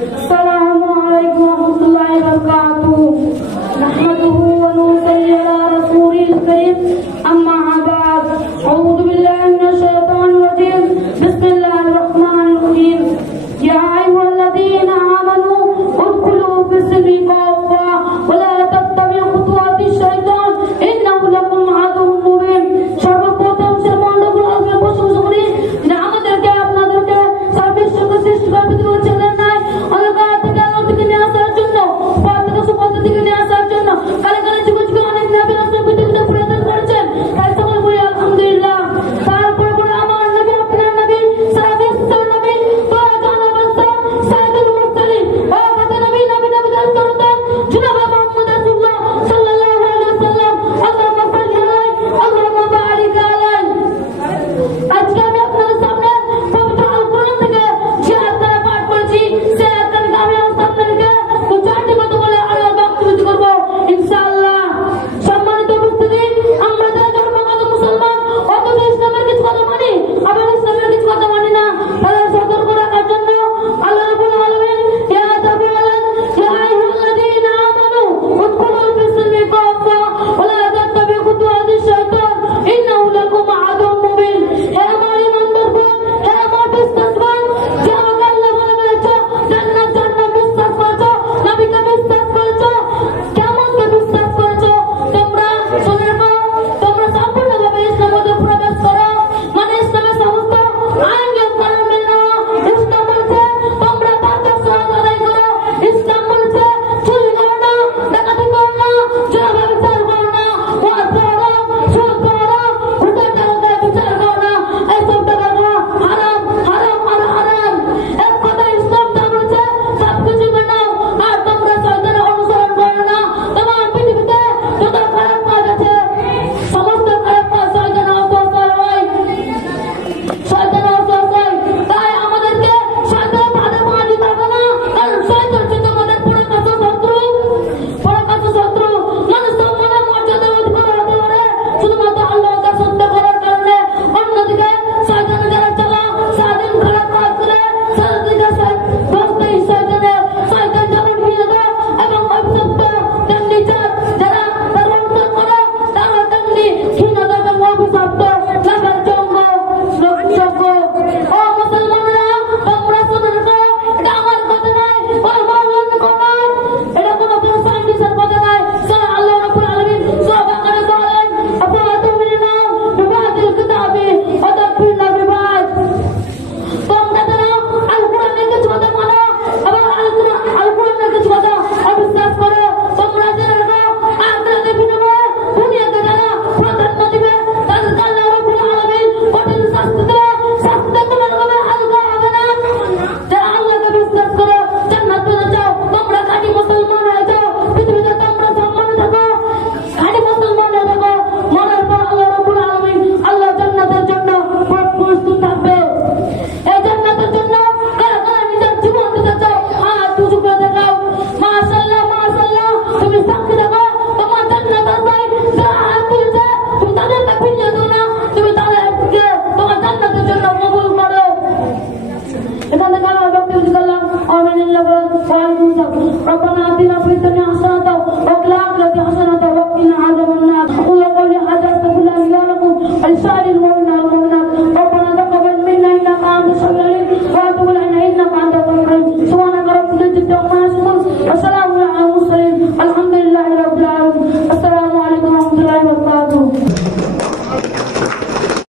Assalamualaikum warahmatullahi wabarakatuh. Nahmaduhu wa nusalli ala rasulil karim. Amma ba'd. A'udzu billahi minasy syaithanir rajim. Bismillahirrahmanirrahim. Ya ayyuhalladzina amanu udkhulu fis-silmi kaffah wa la tattabi'u khutuwatis syaitan innahu lakum aduwwun mubin. সর্বপ্রথম সে মণ্ডপের আগে প্রশংসা করি যিনি আমাদেরকে আপনাদেরকে সার্বিক সৃষ্টি করেছিলেন নাই অন্ধকার থেকে আলো দিকে নিয়ে আসার জন্য পথ থেকে সুপথ দিকে নিয়ে আসার জন্য কালে কালে যুগে যুগে অনেক নবী রাসূল পৃথিবীতে প্রেরণ করেছেন তাই সকল বলি আলহামদুলিল্লাহ। তারপরে বলে আমার নবী আপনার নবী সারা বিশ্বের নবী তাআলা বাদশা সাইয়্যিদুল মুরসালিন ও কথা নবী নবীদের সরদার জনাব মুহাম্মদ রাসূলুল্লাহ সাল্লাল্লাহু আলাইহি ওয়াসাল্লাম আল্লাহুম্মা সাল্লি আলাইহি আল্লাহুম্মা বারিক আলাইহি। আজকে আমি আপনাদের সামনে পবিত্র আল কোরআন থেকে যে আয়াতটা পাঠ করেছি সেই আয়াতটাকে আমি আপনাদেরকে চারটি কথা বলে আল্লাহর বক্তব্য করব ইনশাআল্লাহ। সম্মানিত উপস্থিতি, আমরা যারা ধর্মগত মুসলমান অথচ ইসলামের কিছু কথা মানি আবার ইসলামের কিছু কথা মানি না তাদের সতর্ক রাখার জন্য আল্লাহ রাব্বুল আলামিন এই আয়াতে বলেন ইয়া আইয়ুহাল্লাযীনা আমানু উদখুলু ফিস-সিলমি কাফফা ওয়া লা তাত্তাবি'উ খুতুওয়াতিশ শাইতান ইন্নাহু লাকুম আদুউম মুবিন। হে আমার ঈমানদারগণ, হে আমার বিশ্বাসগণ, যে আমাকে আল্লাহ বলে মেরেছো, জান্নাত বিশ্বাস করেছো, নবীকে বিশ্বাস করেছো, কিয়ামতকে বিশ্বাস করেছো, তোমরা শুনে রাখো, তোমরা সম্পূর্ণভাবে ইসলামের মধ্যে প্রবেশ করো, মানে ইসলামের সমস্ত আইনকে পালন মেনে নাও। ইসলাম বলছে তোমরা পাঁচ ওয়াক্ত সালাত আদায় করো, ইসলাম বলছে চুরি করো না, ডাকাতি করো না, জুয়া ব্যবচার করো না, মদ করো, সুদ করো, ঘুষের টাকায় বিচার করো না, এসব টাকা হারাম হারাম আর হারাম। এক কথা ইসলাম যা বলছে সবকিছু মেনে নাও আর তোমরা শয়তানের অনুসরণ করো না। তোমার পৃথিবীতে যত খারাপ কাজ আছে সমস্ত খারাপ কাজ শয়তানের অসহায় হয়, শয়তানের অসহায়। তাই আমাদেরকে শয়তানের ফাঁদে পা দিতে হবে না, কারণ শয়তান হচ্ছে তোমাদের পরকাশ শত্রু, পরকাশ শত্রু। মানুষ সম্মানের মর্যাদা অধিকার হতে পারে শুধুমাত্র আল্লাহকে সত্য করার কারণে। অন্যদিকে শয়তানের যারা চালা সারাদিন খারাপ কাজ করে সারাদিকে বসতেই শয়তান যেমন হিংস্র এবং অভিশপ্ত তেমনি যারা তার অনুসরণ করে তারা তেমনি হিংস্র এবং অভিশপ্ত লাভের যোগ্য। ও মুসলমানরা, তোমরা শুনে রাখো, এটা আমার কথা নয়, কোনো মৌলবীর কথা নয়, এটা কোনো সায়েন্টিস্টের কথা নয়। আল্লাহ রাব্বুল আলামিন সূরা বাকারা বলেন আফাতুমিনুনা বিবাদিল কিতাবি ওয়া তাকফুরুনা বিবাদ। তোমরা যারা আল কোরআনের কিছু কথা মানো আবার আল কোরআনের কিছু কথা অবিশ্বাস করো, তোমরা জেনে রাখো আখিরাতের বিনিময়ে দুনিয়াতে যারা প্রাধান্য দিবে তাদেরকে আল্লাহ রাব্বুল আলামিন কঠিন শাস্তি দেবে, শাস্তিতে কোনোভাবে হালকা হবে না। যারা আল্লাহকে বিশ্বাস করো জান্নাত পেতে চাও, তোমরা খাঁটি মুসলমান হয়ে যাও, পৃথিবীতে তোমরা সম্মানে থাকো, খাঁটি মুসলমান হয়ে থাকো, মরার পর আল্লাহ রাব্বুল আলামিন আল্লাহ জান্নাতের জন্য প্রস্তুত থাকবে। এই জান্নাতের জন্য কারা কারা নিজের জীবন দিতে চাও হাত উঁচু করে দেখাও। মাশাআল্লাহ মাশাআল্লাহ, তুমি সাক্ষী থাকো তোমার জান্নাত আছে। যারা হাত তুলেছে তুমি তাদেরকে ফিরিয়ে দাও না, তুমি তাদেরকে তোমার জান্নাতের জন্য কবুল করো। এখান থেকে আমার বক্তব্য করলাম। আমিন। রব্বানা আতিনা ফিদ দুনিয়া